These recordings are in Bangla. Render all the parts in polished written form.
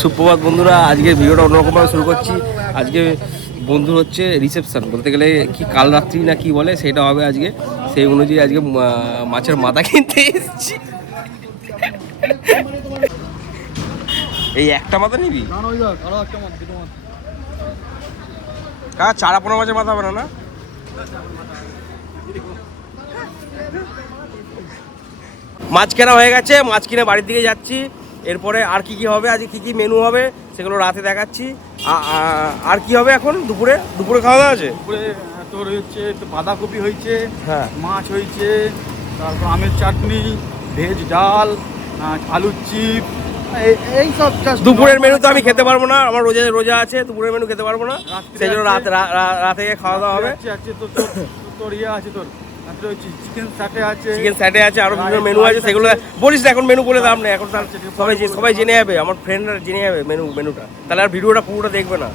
সুপ্রভাত বন্ধুরা, আজকে ভিডিওটা অন্যরকমভাবে শুরু করছি। আজকে বন্ধুর হচ্ছে রিসেপশন, বলতে গেলে কি কাল রাত্রি না কি বলে সেটা হবে আজকে। সেই অনুযায়ী আজকে মাছের মাথা কিনতে এসেছি। এই একটা মাথা নিবি? কাকা চারা পোনা মাছের মাথা হবে না? মাছ কেনা হয়ে গেছে, মাছ কিনে বাড়ির দিকে যাচ্ছি। এরপরে আর কি কি হবে, আজকে কি কি মেনু হবে সেগুলো রাতে দেখাচ্ছি। আর কি হবে এখন দুপুরে খাওয়া দাওয়া আছে? দুপুরে তোর হচ্ছে বাঁধাকপি হয়েছে, হ্যাঁ, মাছ হয়েছে, তারপর আমের চাটনি, ভেজ ডাল, আলুর চিপ, এই সব। দুপুরের মেনু তো আমি খেতে পারবো না, আমার রোজা আছে, দুপুরের মেনু খেতে পারবো না, সেই জন্য রাতে খাওয়া দাওয়া হবে। তোর ইয়ে আছে, তোর চিকেন স্যাটে আছে, আরো বিভিন্ন মেনু আছে, সেগুলো বলিস না এখন, মেনু বলে দাম নেই এখন। সবাই জেনে যাবে, আমার ফ্রেন্ডরা জেনে যাবে মেনুটা, তাহলে আর ভিডিওটা পুরোটা দেখবে না।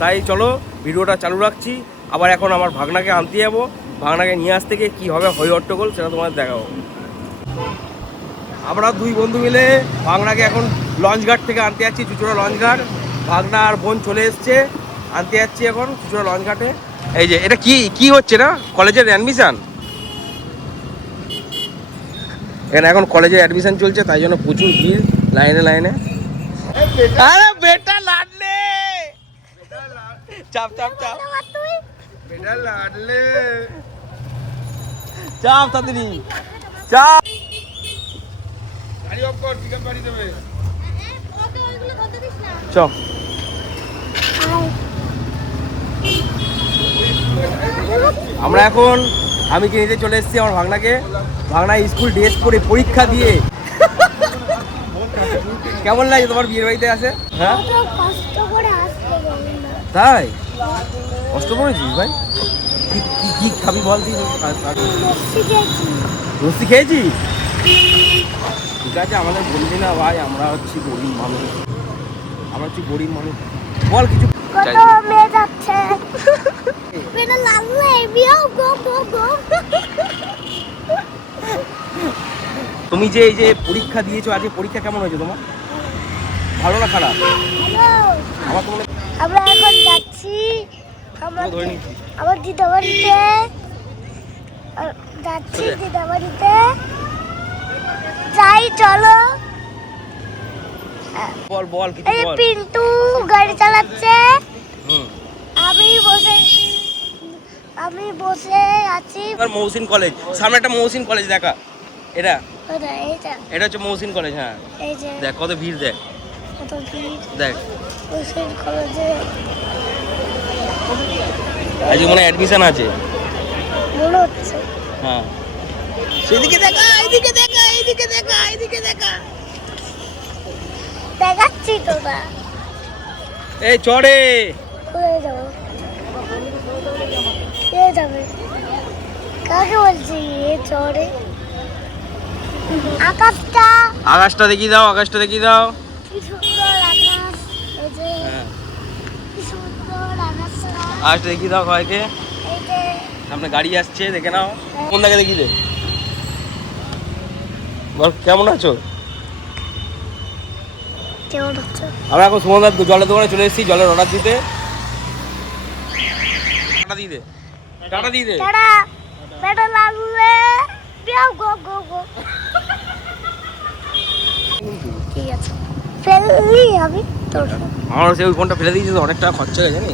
তাই চলো ভিডিওটা চালু রাখছি। আবার এখন আমার ভাগনাকে আনতে যাবো, ভাগনাকে নিয়ে আসতে গিয়ে কী হবে হই হট্টগোল সেটা তোমাদের দেখাবো। আমরা দুই বন্ধু মিলে ভাগনাকে এখন লঞ্চঘাট থেকে আনতে যাচ্ছি, চুচুড়া লঞ্চঘাট। ভাগনা আর বোন চলে এসছে, আনতে যাচ্ছি এখন চুচুড়া লঞ্চঘাটে। এই যে এটা কি হচ্ছে না, কলেজের অ্যাডমিশন। এখানে এখন কলেজে অ্যাডমিশন চলছে, তাই জন্য প্রচুর ভিড় লাইনে। আরে বেটা লাডলে, চাপ বেটা লাডলে, চাপ তাড়াতাড়ি চাপ। গাড়ি অফ কর, পিকআপ গাড়ি দেবে। চ আমরা এখন আমি কি নিতে চলে এসেছি আমার ভাগনাকে। ভাগনা স্কুল ড্রেস পরে পরীক্ষা দিয়ে কেমন লাগে তোমার বিয়ের বাড়িতে আসে? হ্যাঁ তাই কষ্ট করেছিস ভাই? কি খাবি বল? লস্যি খেয়েছি? ঠিক আছে, আমাদের বলবি না ভাই, আমরা হচ্ছি গরিব মানুষ। বল কিছু। তুমি যে এই যে পরীক্ষা দিয়েছো, আজকে পরীক্ষা কেমন হয়েছে তোমার? ভালো না খারাপ? আমরা এখন যাচ্ছি আমার দিদা বাড়িতে, যাই চলো। বল কিছু এই বল। পিন্টু গাড়ি চালাচ্ছে, আমি বসে আছি। মহসিন কলেজ, সামনে একটা মহসিন কলেজ দেখা। এটা হচ্ছে মহসিন কলেজ। হ্যাঁ দেখ কত ভিড়, দেখ দেখ। মহসিন কলেজে আজকে মনে হয় অ্যাডমিশন আছে মনে হচ্ছে। হ্যাঁ, সেদিকে দেখা, এইদিকে দেখা। দেখাচ্ছি তোরা, এই চড়ে কোথায় যাবো? কে যাবে? কাকে বলছি এ চড়ে? আকাশটা দেখিয়ে দাও, কি সুন্দর আকাশ, এই যে কি সুন্দর আকাশটা। আকাশটা দেখিয়ে দাও সবাইকে। এই যে সামনে গাড়ি আসছে, দেখে নাও। কোন দিকে দেখিয়ে দে, বল কেমন আছো? কেমন হচ্ছে? আমরা এখন সুমনদার জলের দোকানে চলে এসেছি, জলের অর্ডার দিতে। টাটা দিয়ে দে। টাটা বেটা লাগবে, বিয়াও গো ঠিক আছে, ফেললি আমি তোর। আমার সেই ওই ফোনটা ফেলে দিয়েছি তো, অনেক টাকা খরচা হয়ে জানি,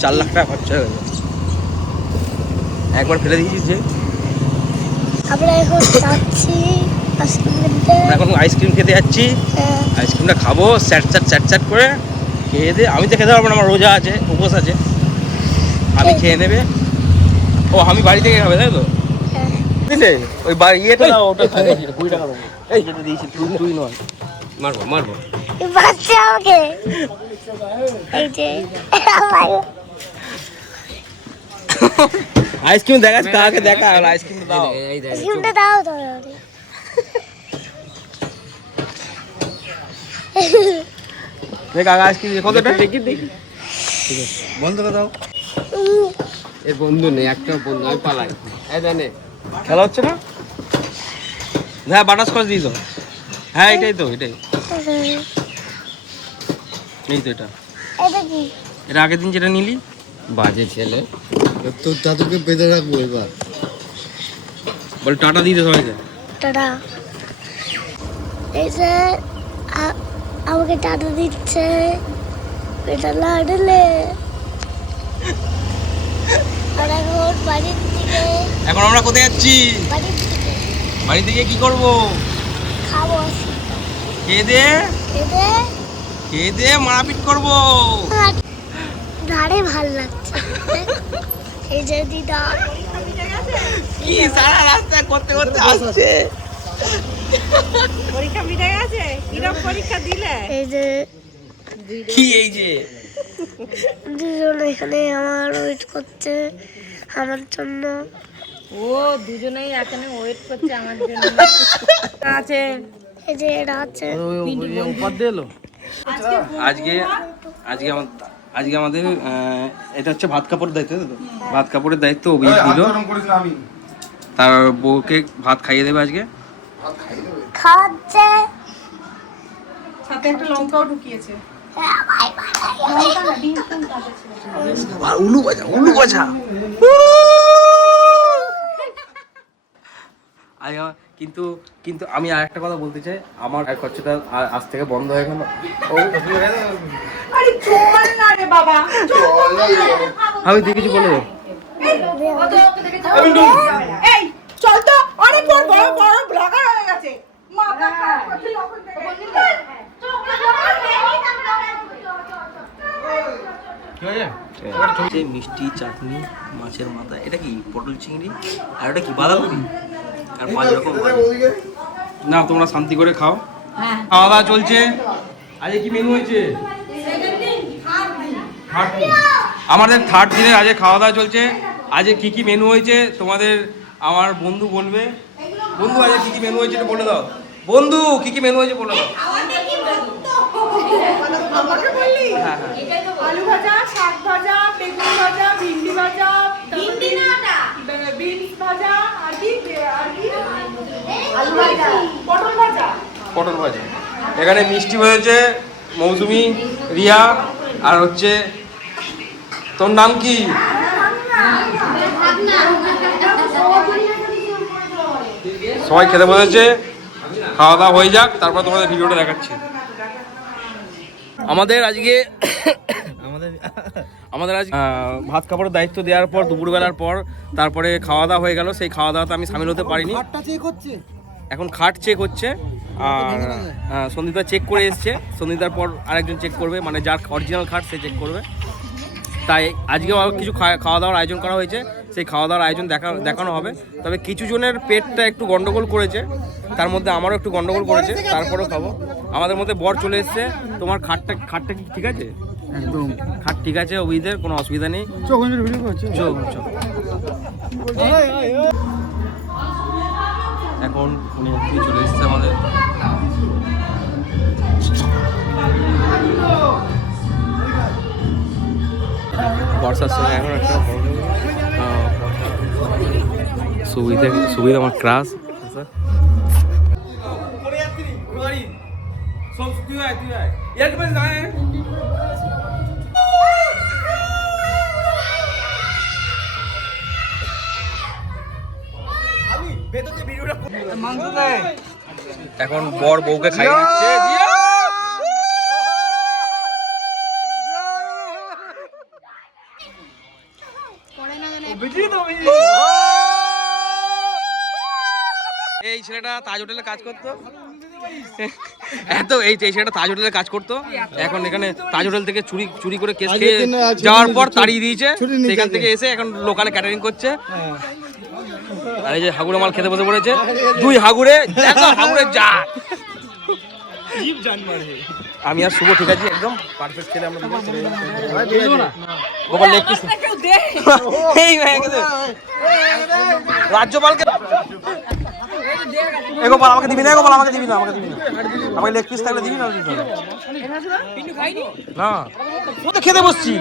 4 লাখ টাকা খরচা হয়ে গেছে একবার ফেলে দিয়েছিস যে। আমরা এখন যাচ্ছি আইসক্রিম কিনতে। এখন আইসক্রিম খেতে যাচ্ছি, আইসক্রিমটা খাবো স্যাট করে খেয়ে দে। আমি তো খেতে পারবো না, আমার রোজা আছে, উপোস আছে। আমি খেয়ে নেবে। ও আমি বাড়ি থেকে খাবে, তাই তো? বুঝলে ওই ইয়েটা না, ওটা 20 টাকা দেবো। এই যেটা দিয়েছি তুই নয়, মারবো বাচ্চা আমাকে। এই যে আইসক্রিম দেখাচ্ছি, কাকে দেখা আইসক্রিম দাও, আইসক্রিমটা দাও তো। দেখ আইসক্রিম কতটা দেখি। ঠিক আছে, বন্ধ করে দাও। এর বন্ধু নেই, একটা বন্ধু, আমি পালাই। এই জানে খেলা হচ্ছে না? হ্যাঁ বাটারস্কচ দিই তো। হ্যাঁ এটাই। এই তো এটা এটা কি? এটা আগের দিন যেটা নিলি। বাজে ছেলে। তোর দাদুকে বেঁধে রাখবো এবার। বল টাটা দিতে সবাইকে। টাটা। এই যে আমাকে টাটা দিচ্ছে, এটা লাডলে। আর এখন বাড়ির দিকে, এখন আমরা কোথায় যাচ্ছি? বাড়ির দিকে বাড়ি থেকে কি করব? খাবো। খেয়ে দে খেতে খেয়ে দে মারপিট করবো। ধারে ভাল লাগছে। এই যে দিদা কি সারা রাস্তা করতে করতে আসছে। পরীক্ষা মিটে গেছে? কিরকম পরীক্ষা দিলে? এই যে কি এই যে দুজন এখানে আমার ওয়েট করছে আমার জন্য। ও দুজনেই এখানে ওয়েট করছে আমার জন্য। আছে এই যে এটা আছে। উপর দিয়ে এলো। আজকে আজকে আজকে আমাদের এটা হচ্ছে ভাত কাপড়ের দায়িত্ব, তো ভাত কাপড়ের দায়িত্ব অভিজিৎ দিল। তার বউকে ভাত খাইয়ে দেবে আজকে। খাচ্ছে। সাথে একটা লঙ্কাও ঢুকিয়েছে। উলু বাজা উলু বাজা। কিন্তু কিন্তু আমি আর একটা কথা বলতে চাই, আমার আর খরচাটা আজ থেকে বন্ধ হয়ে গেল। আরে চল না রে বাবা, আমি দেখেছি বলে দে। এই চল তো, অনেক বড় বড় বড় ব্লগার হয়ে গেছে। মাথা খারাপ করছে যখন থেকে। যে মিষ্টি চাটনি মাছের মাথা, এটা কি পটল চিংড়ি, আর এটা কি বাঁধাকপি, আর 5 রকম। না তোমরা শান্তি করে খাও। খাওয়া দাওয়া চলছে। আজকে কি মেনু হয়েছে? আমাদের 3rd দিনের আজকে খাওয়া দাওয়া চলছে। আজকে কি কি মেনু হয়েছে তোমাদের আমার বন্ধু বলবে। বন্ধু আজকে কি কি মেনু হয়েছে এটা বলে দাও। বন্ধু কি কি মেনু হয়েছে বলে দাও। আমাকে বললি? হ্যাঁ হ্যাঁ। আলু ভাজা, শাক ভাজা, বেগুন ভাজা, ভিন্ডি ভাজা, ভিন্ডি নাটা, বিনস ভাজা, আর কি আলু ভাজা, পটল ভাজা। পটল ভাজা। এখানে মিষ্টি হয়েছে মৌসুমি, রিয়া, আর হচ্ছে তোর নাম কি? সবাই খেতে বসেছে, খাওয়া দাওয়া হয়ে যাক, তারপর তোমাদের ভিডিওটা দেখাচ্ছি। আমাদের আজকে ভাত কাপড়ের দায়িত্ব দেওয়ার পর দুপুরবেলার পর তারপরে খাওয়া দাওয়া হয়ে গেল। সেই খাওয়া দাওয়াতে আমি সামিল হতে পারিনি। এখন খাট চেক হচ্ছে, আর সন্দীপদা চেক করে এসছে। সন্দীপদার পর আরেকজন চেক করবে, মানে যার অরিজিনাল খাট সে চেক করবে। তাই আজকেও কিছু খাওয়া দাওয়ার আয়োজন করা হয়েছে, সেই খাওয়া দাওয়ার আয়োজন দেখানো হবে। তবে কিছু জনের পেটটা একটু গন্ডগোল করেছে, তার মধ্যে আমারও একটু গন্ডগোল করেছে, তারপরেও খাবো। আমাদের মধ্যে বর চলে এসছে। তোমার খাটটা কি ঠিক আছে? একদম খাট ঠিক আছে, অভিদের কোনো অসুবিধা নেই। চোখ ভিডিও করছে। চোখ এখন চলে এসছে আমাদের। বর্ষার সময় এখন একটা সুবিধা আমার ক্রাশ। এখন বর বউকে খাইয়ে দিচ্ছে। এই ছেলেটা তাজ হোটেলে কাজ করতো, এই ছেলেটা তাজ হোটেলে কাজ করতো। এখন এখানে তাজ হোটেল থেকে চুরি করে কেস খেয়ে যাওয়ার পর তাড়িয়ে দিয়েছে। সেখান থেকে এসে এখন লোকালে ক্যাটারিং করছে। আর এই যে হাগুড়ে মাল খেতে বসে পড়েছে। 2 হাগুড়ে, দেখো হাগুড়ে যা আমি আর শুভ ঠিক আছে, একদম পারফেক্ট খেলে আমরা গোপাল লেগ পিস। রাজ্যপালকে গোপাল আমাকে দিবি না, গোপাল আমাকে দিবি না, আমাকে লেগ পিস থাকলে দিবি না। না খেতে বসছি।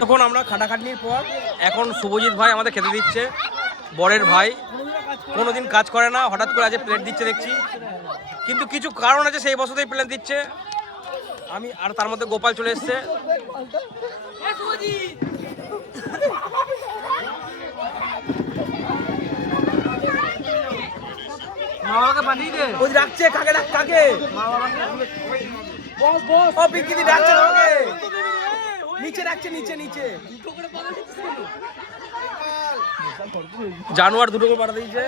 তখন আমরা খাটাখাটনির পর এখন শুভজিৎ ভাই আমাদের খেতে দিচ্ছে। বরের ভাই কোনোদিন কাজ করে না, হঠাৎ করে আজ প্লেট দিচ্ছে দেখছি, কিন্তু কিছু কারণ আছে, সেই বছরতেই প্লেট দিচ্ছে। আমি আর তার মধ্যে গোপাল চলে এসছে। মা বাবাকে পাঠিয়ে দে। ওই ডাকছে কাকে কাকে? মা বাবাকে। বস বস। ও পিঙ্কিদি ডাকছে তোমাকে। নিচে ডাকছে নিচে নিচে। দুটো করে পাঠা দিচ্ছে। জানোয়ার দুটো করে পাঠা দিয়েছে।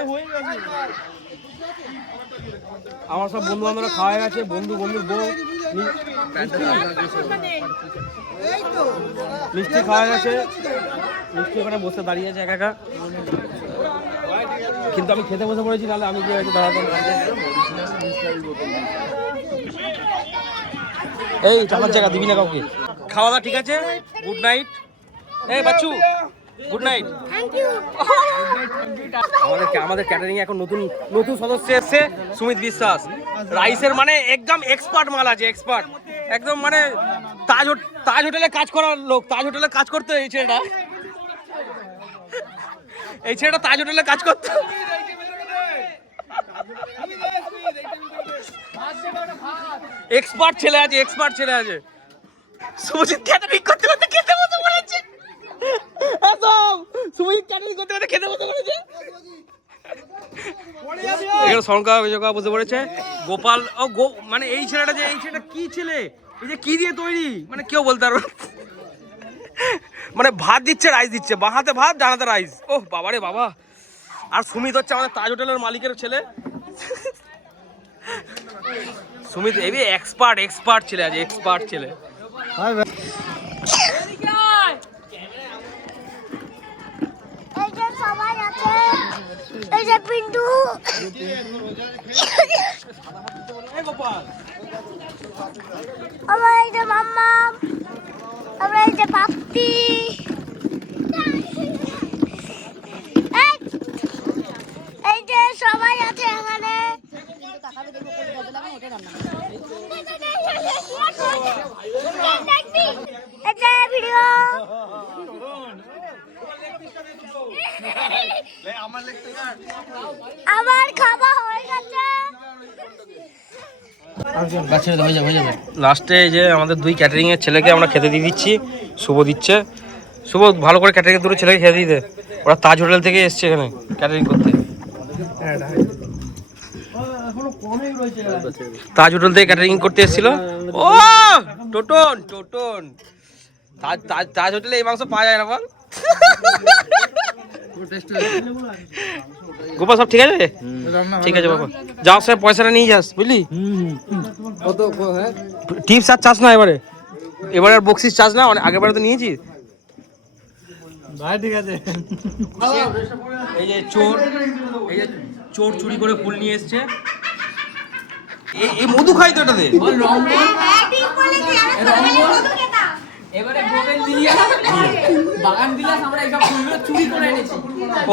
আমার সব বন্ধু বান্ধবরা খাওয়া গেছে, বন্ধুর বউ মিষ্টি খাওয়া গেছে, মিষ্টি ওখানে বসে দাঁড়িয়ে আছে একা একা। কিন্তু আমি খেতে বসে পড়েছি, তাহলে আমি কি হয়তো দাঁড়াতাম। এই চালার জায়গা দিবি না কাউকে। খাওয়া দাওয়া ঠিক আছে, গুড নাইট। এই বাচ্চু গুড নাইট। আমাদের ক্যাটারিং এখন নতুন সদস্য এসছে, সুমিত বিশ্বাস। রাইসের মানে একদম এক্সপার্ট মাল আছে, এক্সপার্ট একদম। মানে তাজ হোটেলে কাজ করার লোক, তাজ হোটেলে কাজ করতো এই ছেলেটা তাজ হোটেলে কাজ করতো। এক্সপার্ট ছেলে আছে। সুমিত ক্যাটারিং করতে খেতে বসে পড়েছে। সুমিত ক্যাটারিং করতে খেতে বসে পড়েছে। এখানে শঙ্কা বিজকা বসে পড়েছে। গোপাল মানে এই ছেলেটা কি ছেলে, এই যে কি দিয়ে তৈরি মানে কেউ বলতে পারবে। মানে ভাত দিচ্ছে, রাইস দিচ্ছে, বাঁ হাতে ভাত ডান হাতে রাইস। ওহ বাবা রে বাবা। আর সুমিত হচ্ছে আমাদের তাজ হোটেলের মালিকের ছেলে। সুমিত এই এক্সপার্ট ছেলে আছে, এক্সপার্ট ছেলে। এই যে সবাই আছে, এই যে পিন্টু, আমার এই যে মাম্মা, আমরা এই যে পাপ্পি, এই যে সবাই আছে এখানে। এই যে ভিডিও আমার খাওয়া হয়ে গেছে। লাস্টে যে আমাদের দুই ক্যাটারিং এর ছেলেকে আমরা খেতে দিয়ে দিচ্ছি। শুভ দিচ্ছে। শুভ ভালো করে ক্যাটারিং দুটো ছেলেকে খেতে দিতে। ওরা তাজ হোটেল থেকে এসছে এখানে ক্যাটারিং করতে। তাজ হোটেল থেকে ক্যাটারিং করতে এসেছিল। ও টোটন তাজ হোটেলে এই মাংস পাওয়া যায় না বল। গোপাল সব ঠিক আছে? ঠিক আছে বাবা, যাওয়ার সময় পয়সাটা নিয়ে যাস বুঝলি। টিপস আর চাস না এবারে আর বক্সিস চাস না, আগের বারে তো নিয়েছিস। ঠিক আছে। এই যে চোর চুরি করে ফুল নিয়ে এসছে। এই মধু খাই তো এটাতে।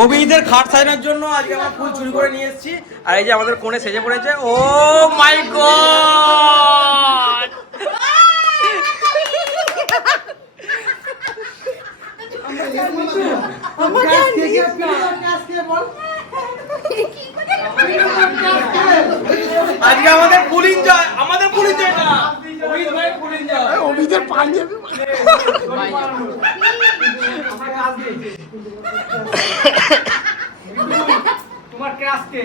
অভিজিতের খাট সাজানোর জন্য আজকে আমরা ফুল চুরি করে নিয়ে এসেছি। আর এই যে আমাদের কোণে সেজে পড়েছে। ও মাই গড, আজকে আমাদের ফুল এনজয়, না অভিজিৎ ভাই ফুল এনজয়। অভিজিতের পাঞ্জাবি তোমার ক্লাস কে?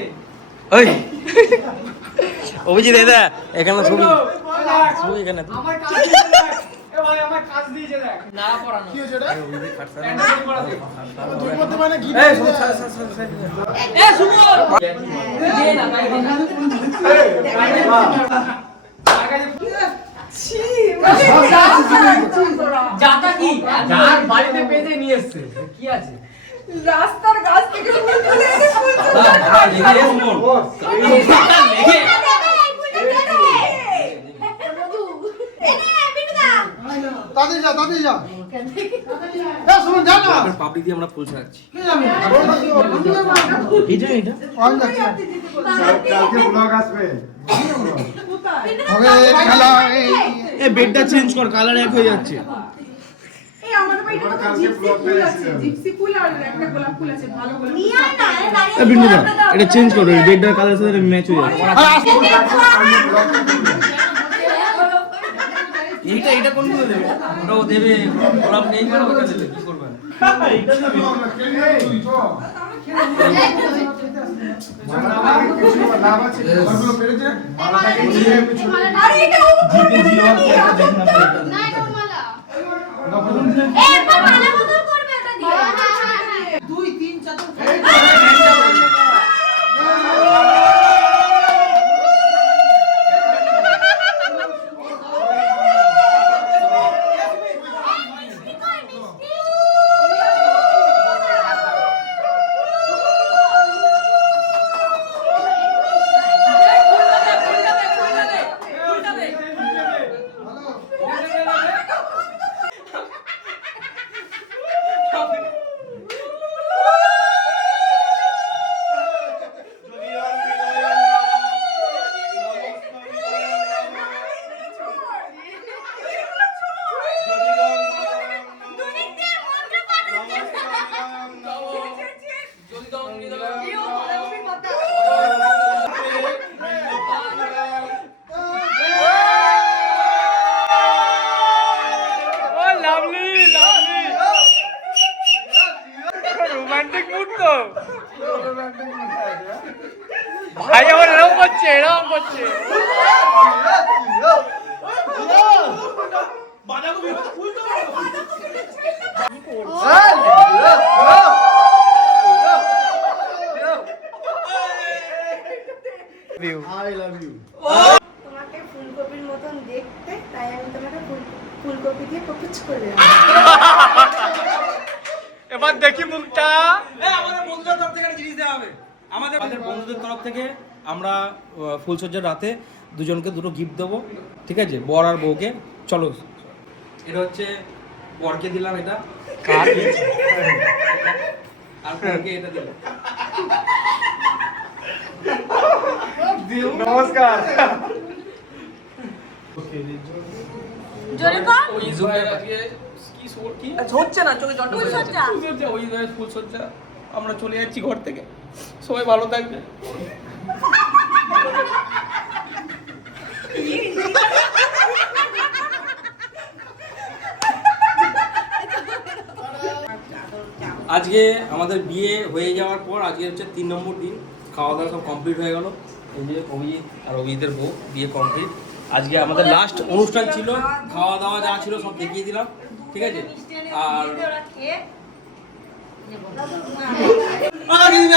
ওই অভিজিৎ দাদা এখানে ছবি এখানে আমার কাজ দিয়েছে দেখ। এ ভাই আমার কাজ দিয়েছে দেখ। না পড়ানো কি হয়েছে রে? অভিজিৎ খাটছা না তুই করতে মানে কি? এই সুমন দে না ভাই জাতা কি যার বাড়িতে পেতে নিয়ে এসেছে কি আছে? রাস্তার গাছ থেকে ফুল তুলে এনে ফুল পাপড়ি দিয়ে আমরা ফুল ছাড়ছি। বেডটা চেঞ্জ কর, কালার এক হয়ে যাচ্ছে। এই আমাদের বাড়িতে তো জিপসি ফুল আছে, জিপসি ফুল আর একটা গোলাপ ফুল আছে, ভালো গোলাপ নিয়ে আয় না। বিন্দুদা এটা চেঞ্জ করো, বেডটার কালার সাথে ম্যাচ হয়ে যাচ্ছে। এইটা কোনগুলো দেবে? ওটাও দেবে, গোলাপ নেই কেন ওটা দেবে, কি করবেন? আরে এটা ও না এটা মালা একবার মালা বদল করবে এটা দিয়ে 2 3 4 রোমান্টিক মুড তো ভাই আমার এরকম করছে তোমাকে ফুলকপির মতন দেখতে, তাই আমি তোমাকে ফুলকপি দিয়ে প্রপোজ করলাম। এবার দেখি মুখটা। আমাদের বন্ধুদের তরফ থেকে একটা জিনিস দেওয়া হবে। আমাদের বন্ধুদের তরফ থেকে আমরা ফুলসজ্জার রাতে দুজনকে দুটো গিফট দেবো, ঠিক আছে, বর আর বউকে। চলো, এটা হচ্ছে বরকে দিলাম, এটা আর বউকে এটা দিলাম। নমস্কার। জোরে কর ওই জুমের আজকে কি সোর কি হচ্ছে না, চোখে জট হয়ে যাচ্ছে। ফুলসজ্জা, ওই ফুলসজ্জা। আমরা চলে যাচ্ছি ঘর থেকে, সবাই ভালো থাকবে। আজকে আমাদের বিয়ে হয়ে যাওয়ার পর আজকে হচ্ছে 3 নম্বর দিন। খাওয়া দাওয়া সব কমপ্লিট হয়ে গেল। এই যে অভিজিৎ আর অভিজিতের বউ, বিয়ে কমপ্লিট। আজকে আমাদের লাস্ট অনুষ্ঠান ছিল, খাওয়া দাওয়া যা ছিল সব দেখিয়ে দিলাম, ঠিক আছে। আর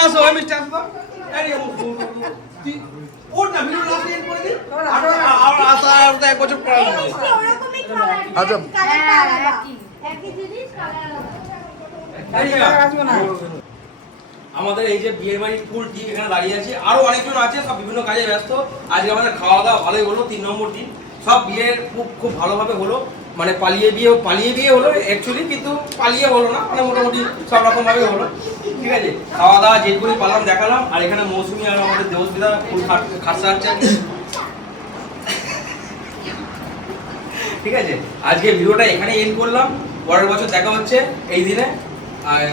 আসো, ওই মিষ্টি আসবো। এক বছর পর আচ্ছা, একই জিনিস আমাদের এই যে বিয়ে বাড়ির ফুল টিম এখানে দাঁড়িয়ে আছে, আরো অনেকজন আছে, সব বিভিন্ন কাজে ব্যস্ত। আজকে আমাদের খাওয়া দাওয়া ভালোই হলো। 3 নম্বর দিন সব বিয়ে খুব ভালোভাবে হলো। মানে পালিয়ে বিয়ে হলো অ্যাকচুয়ালি, কিন্তু পালিয়ে হলো না, মানে মোটামুটি সব রকম ভাবে হলো, ঠিক আছে। খাওয়া দাওয়া যেগুলি পারলাম দেখালাম। আর এখানে মৌসুমী আর আমাদের দেবস্মিতা ফুল খাসা হচ্ছে, ঠিক আছে। আজকে ভিডিওটা এখানে এন্ড করলাম। পরের বছর দেখা হচ্ছে এই দিনে। আর